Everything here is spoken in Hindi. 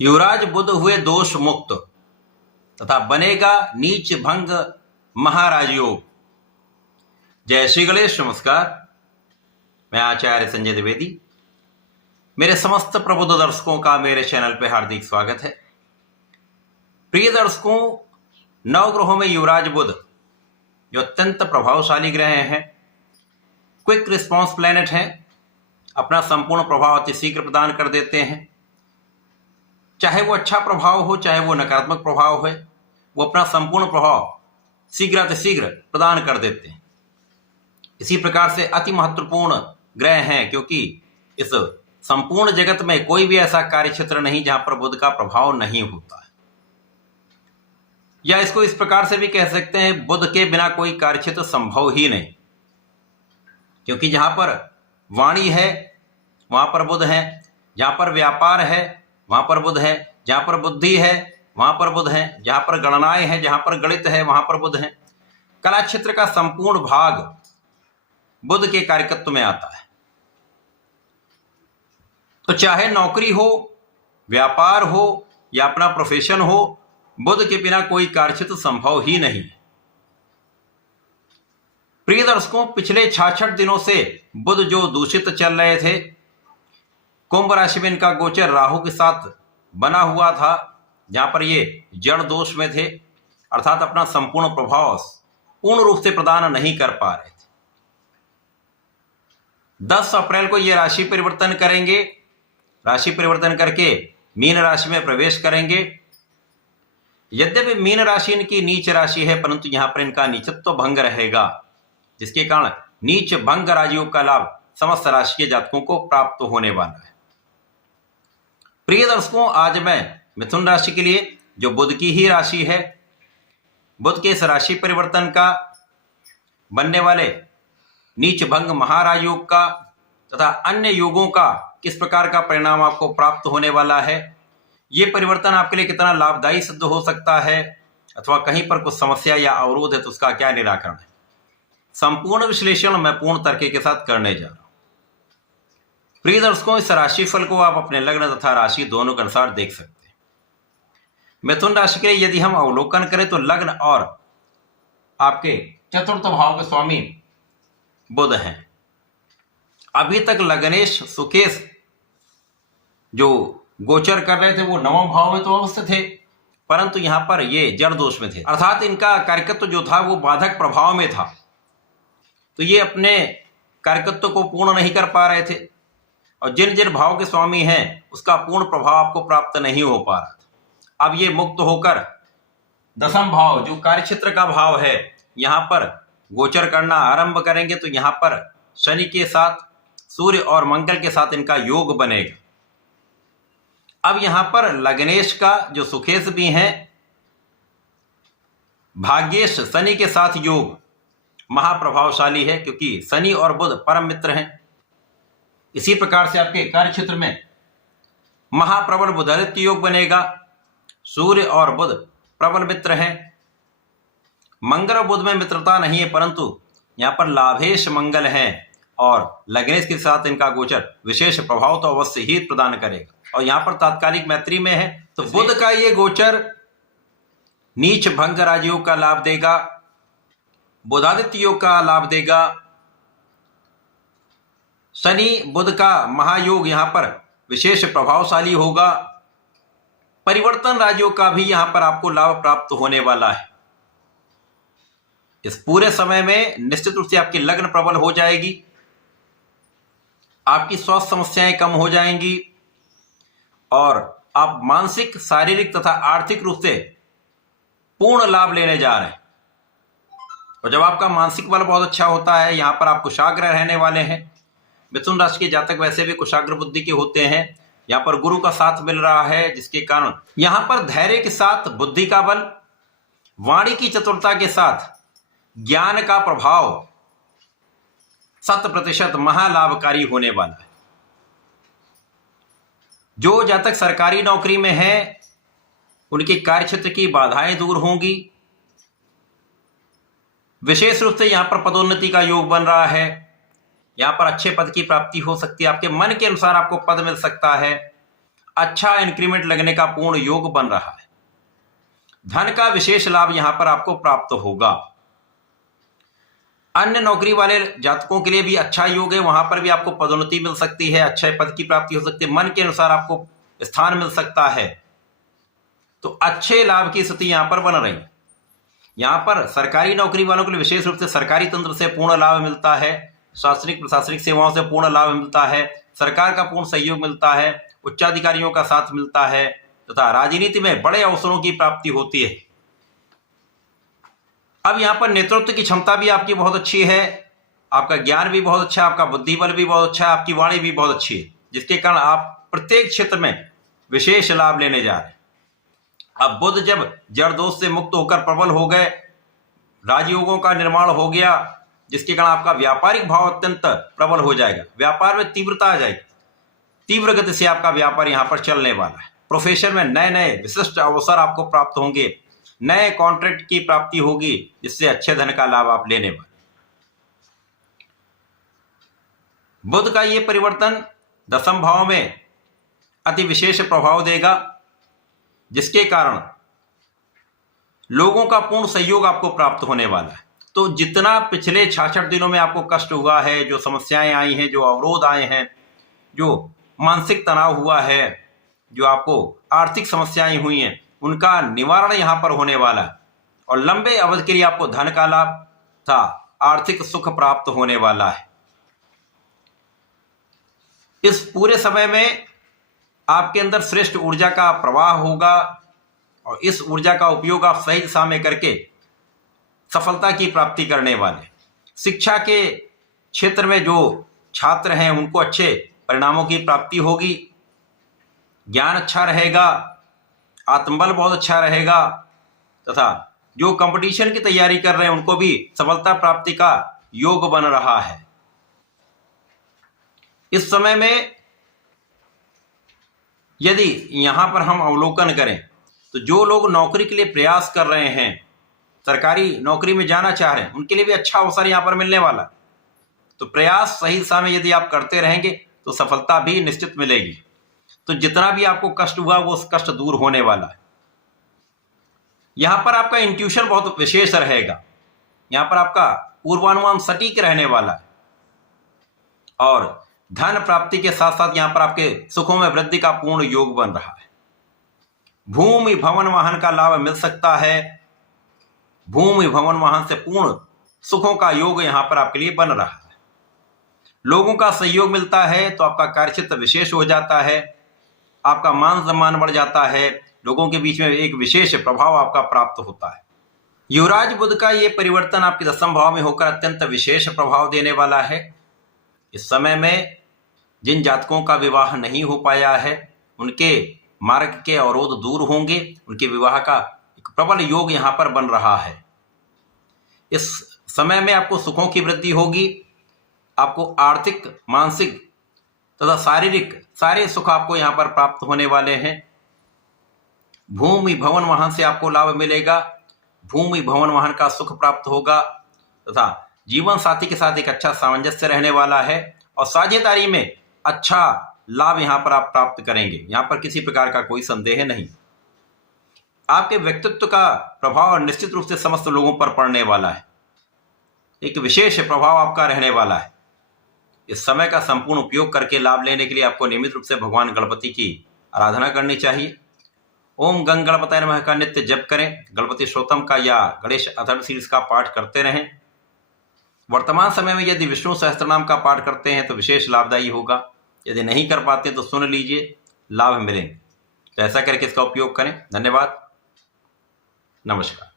युवराज बुध हुए दोष मुक्त तथा बनेगा नीच भंग महाराज योग। जय श्री गणेश। नमस्कार, मैं आचार्य संजय द्विवेदी। मेरे समस्त प्रबुद्ध दर्शकों का मेरे चैनल पर हार्दिक स्वागत है। प्रिय दर्शकों, नवग्रहों में युवराज बुध जो अत्यंत प्रभावशाली ग्रह हैं, क्विक रिस्पॉन्स प्लैनेट हैं, अपना संपूर्ण प्रभाव अति शीघ्र प्रदान कर देते हैं। चाहे वो अच्छा प्रभाव हो, चाहे वो नकारात्मक प्रभाव हो, वो अपना संपूर्ण प्रभाव शीघ्र प्रदान कर देते हैं। इसी प्रकार से अति महत्वपूर्ण ग्रह हैं, क्योंकि इस संपूर्ण जगत में कोई भी ऐसा कार्य क्षेत्र नहीं जहां पर बुध का प्रभाव नहीं होता है। या इसको इस प्रकार से भी कह सकते हैं, बुध के बिना कोई कार्य क्षेत्र संभव ही नहीं, क्योंकि जहां पर वाणी है वहां पर बुध है, जहां पर व्यापार है वहां पर बुध है, जहां पर बुद्धि है वहां पर बुध है, जहां पर गणनाएं हैं, जहां पर गणित है वहां पर बुध है। कला क्षेत्र का संपूर्ण भाग बुध के कार्यकत्व में आता है। तो चाहे नौकरी हो, व्यापार हो या अपना प्रोफेशन हो, बुध के बिना कोई कार्यक्षेत्र संभव ही नहीं। प्रिय दर्शकों, पिछले 66 दिनों से बुध जो दूषित चल रहे थे, कुंभ राशि में इनका गोचर राहु के साथ बना हुआ था, जहां पर ये जड़ दोष में थे, अर्थात अपना संपूर्ण प्रभाव पूर्ण रूप से प्रदान नहीं कर पा रहे थे। 10 अप्रैल को ये राशि परिवर्तन करेंगे। राशि परिवर्तन करके मीन राशि में प्रवेश करेंगे। यद्यपि मीन राशि इनकी नीच राशि है, परंतु यहां पर इनका नीचत्व भंग रहेगा, जिसके कारण नीच भंग राजयोग का लाभ समस्त राशि के जातकों को प्राप्त होने वाला है। प्रिय दर्शकों, आज मैं मिथुन राशि के लिए, जो बुध की ही राशि है, बुध के इस राशि परिवर्तन का, बनने वाले नीच भंग महाराज योग का तथा अन्य योगों का किस प्रकार का परिणाम आपको प्राप्त होने वाला है, ये परिवर्तन आपके लिए कितना लाभदायी सिद्ध हो सकता है, अथवा कहीं पर कुछ समस्या या अवरोध है तो उसका क्या निराकरण है, संपूर्ण विश्लेषण मैं पूर्ण तर्क के साथ करने जा रहा हूं। प्रिय दर्शकों, इस राशिफल को आप अपने लग्न तथा राशि दोनों के अनुसार देख सकते हैं। मिथुन राशि के लिए यदि हम अवलोकन करें तो लग्न और आपके चतुर्थ भाव के स्वामी बुध हैं। अभी तक लग्नेश सुकेश जो गोचर कर रहे थे वो नवम भाव में तो अवस्थित थे, परंतु यहां पर ये जड़ दोष में थे, अर्थात इनका कार्यकत्व जो था वो बाधक प्रभाव में था। तो ये अपने कार्यकत्व को पूर्ण नहीं कर पा रहे थे, और जिन जिन भाव के स्वामी हैं उसका पूर्ण प्रभाव आपको प्राप्त नहीं हो पा रहा था। अब ये मुक्त होकर दसम भाव जो कार्यक्षेत्र का भाव है, यहां पर गोचर करना आरंभ करेंगे। तो यहां पर शनि के साथ, सूर्य और मंगल के साथ इनका योग बनेगा। अब यहां पर लग्नेश का जो सुकेश भी हैं, भाग्येश शनि के साथ योग महाप्रभावशाली है, क्योंकि शनि और बुध परम मित्र हैं। इसी प्रकार से आपके कार्य क्षेत्र में महाप्रबल बुधादित्य योग बनेगा। सूर्य और बुध प्रबल मित्र हैं। मंगल और बुध में मित्रता नहीं है, परंतु यहां पर लाभेश मंगल हैं, और लग्नेश के साथ इनका गोचर विशेष प्रभाव तो अवश्य ही प्रदान करेगा, और यहां पर तात्कालिक मैत्री में है। तो बुध का ये गोचर नीच भंग राजयोग का लाभ देगा, बुधादित्य योग का लाभ देगा। शनि बुध का महायोग यहां पर विशेष प्रभावशाली होगा। परिवर्तन राजयोग का भी यहां पर आपको लाभ प्राप्त होने वाला है। इस पूरे समय में निश्चित रूप से आपकी लग्न प्रबल हो जाएगी, आपकी स्वास्थ्य समस्याएं कम हो जाएंगी, और आप मानसिक, शारीरिक तथा आर्थिक रूप से पूर्ण लाभ लेने जा रहे हैं। और जब आपका मानसिक बल बहुत अच्छा होता है, यहां पर आप कुशाग्र रहने वाले हैं। मिथुन राशि के जातक वैसे भी कुशाग्र बुद्धि के होते हैं। यहां पर गुरु का साथ मिल रहा है, जिसके कारण यहां पर धैर्य के साथ बुद्धि का बल, वाणी की चतुरता के साथ ज्ञान का प्रभाव 100% महालाभकारी होने वाला है। जो जातक सरकारी नौकरी में है, उनके कार्यक्षेत्र की बाधाएं दूर होंगी। विशेष रूप से यहां पर पदोन्नति का योग बन रहा है। यहाँ पर अच्छे पद की प्राप्ति हो सकती है, आपके मन के अनुसार आपको पद मिल सकता है। अच्छा इंक्रीमेंट लगने का पूर्ण योग बन रहा है। धन का विशेष लाभ यहां पर आपको प्राप्त होगा। अन्य नौकरी वाले जातकों के लिए भी अच्छा योग है, वहां पर भी आपको पदोन्नति मिल सकती है, अच्छे पद की प्राप्ति हो सकती है, मन के अनुसार आपको स्थान मिल सकता है। तो अच्छे लाभ की स्थिति यहां पर बन रही। यहां पर सरकारी नौकरी वालों के लिए विशेष रूप से सरकारी तंत्र से पूर्ण लाभ मिलता है, शासनिक प्रशासनिक सेवाओं से पूर्ण लाभ मिलता है, सरकार का पूर्ण सहयोग मिलता है, उच्चाधिकारियों का साथ मिलता है तथा राजनीति में बड़े अवसरों की प्राप्ति होती है। अब यहां पर नेतृत्व की क्षमता भी आपकी बहुत अच्छी है, आपका ज्ञान भी बहुत अच्छा है, आपका बुद्धि बल भी बहुत अच्छा है, आपकी वाणी भी बहुत अच्छी है, जिसके कारण आप प्रत्येक क्षेत्र में विशेष लाभ लेने जा रहे हैं। अब बुध जब जड़ दोष से मुक्त होकर प्रबल हो गए, राजयोगों का निर्माण हो गया, जिसके कारण आपका व्यापारिक भाव अत्यंत प्रबल हो जाएगा, व्यापार में तीव्रता आ जाएगी, तीव्र गति से आपका व्यापार यहां पर चलने वाला है। प्रोफेशन में नए नए विशिष्ट अवसर आपको प्राप्त होंगे, नए कॉन्ट्रैक्ट की प्राप्ति होगी, जिससे अच्छे धन का लाभ आप लेने वाले। बुध का यह परिवर्तन दशम भाव में अति विशेष प्रभाव देगा, जिसके कारण लोगों का पूर्ण सहयोग आपको प्राप्त होने वाला है। तो जितना पिछले 66 दिनों में आपको कष्ट हुआ है, जो समस्याएं आई हैं, जो अवरोध आए हैं, जो मानसिक तनाव हुआ है, जो आपको आर्थिक समस्याएं हुई हैं, उनका निवारण यहां पर होने वाला है और लंबे अवधि के लिए आपको धन का लाभ था, आर्थिक सुख प्राप्त होने वाला है। इस पूरे समय में आपके अंदर श्रेष्ठ ऊर्जा का प्रवाह होगा और इस ऊर्जा का उपयोग आप सही दिशा में करके सफलता की प्राप्ति करने वाले। शिक्षा के क्षेत्र में जो छात्र हैं उनको अच्छे परिणामों की प्राप्ति होगी, ज्ञान अच्छा रहेगा, आत्मबल बहुत अच्छा रहेगा तथा जो कंपटीशन की तैयारी कर रहे हैं उनको भी सफलता प्राप्ति का योग बन रहा है। इस समय में यदि यहां पर हम अवलोकन करें तो जो लोग नौकरी के लिए प्रयास कर रहे हैं, सरकारी नौकरी में जाना चाह रहे हैं, उनके लिए भी अच्छा अवसर यहां पर मिलने वाला। तो प्रयास सही दिशा में यदि आप करते रहेंगे तो सफलता भी निश्चित मिलेगी। तो जितना भी आपको कष्ट हुआ वो कष्ट दूर होने वाला है। यहां पर आपका इंट्यूशन बहुत विशेष रहेगा, यहां पर आपका पूर्वानुमान सटीक रहने वाला है और धन प्राप्ति के साथ साथ यहां पर आपके सुखों में वृद्धि का पूर्ण योग बन रहा है। भूमि भवन वाहन का लाभ मिल सकता है, भूमि भवन वाहन से पूर्ण सुखों का योग यहां पर आपके लिए बन रहा है। लोगों का सहयोग मिलता है तो आपका कार्यक्षेत्र विशेष हो जाता है, आपका मान सम्मान बढ़ जाता है, लोगों के बीच में एक विशेष प्रभाव आपका प्राप्त होता है। युवराज बुध का ये परिवर्तन आपके दशम भाव में होकर अत्यंत विशेष प्रभाव देने वाला है। इस समय में जिन जातकों का विवाह नहीं हो पाया है उनके मार्ग के अवरोध दूर होंगे, उनके विवाह का एक प्रबल योग यहाँ पर बन रहा है। इस समय में आपको सुखों की वृद्धि होगी, आपको आर्थिक, मानसिक तथा शारीरिक सारे सुख आपको यहाँ पर प्राप्त होने वाले हैं। भूमि भवन वाहन से आपको लाभ मिलेगा, भूमि भवन वाहन का सुख प्राप्त होगा तथा जीवन साथी के साथ एक अच्छा सामंजस्य रहने वाला है और साझेदारी में अच्छा लाभ यहाँ पर आप प्राप्त करेंगे। यहाँ पर किसी प्रकार का कोई संदेह नहीं। आपके व्यक्तित्व का प्रभाव निश्चित रूप से समस्त लोगों पर पड़ने वाला है, एक विशेष प्रभाव आपका रहने वाला है। इस समय का संपूर्ण उपयोग करके लाभ लेने के लिए आपको नियमित रूप से भगवान गणपति की आराधना करनी चाहिए। ओम गंग गणपतये नमः का नित्य जप करें, गणपति श्रोतम का या गणेश अथर्व शीर्ष का पाठ करते रहें। वर्तमान समय में यदि विष्णु सहस्त्रनाम का पाठ करते हैं तो विशेष लाभदायी होगा, यदि नहीं कर पाते तो सुन लीजिए, लाभ मिलेंगे। तो ऐसा करके इसका उपयोग करें। धन्यवाद, नमस्कार।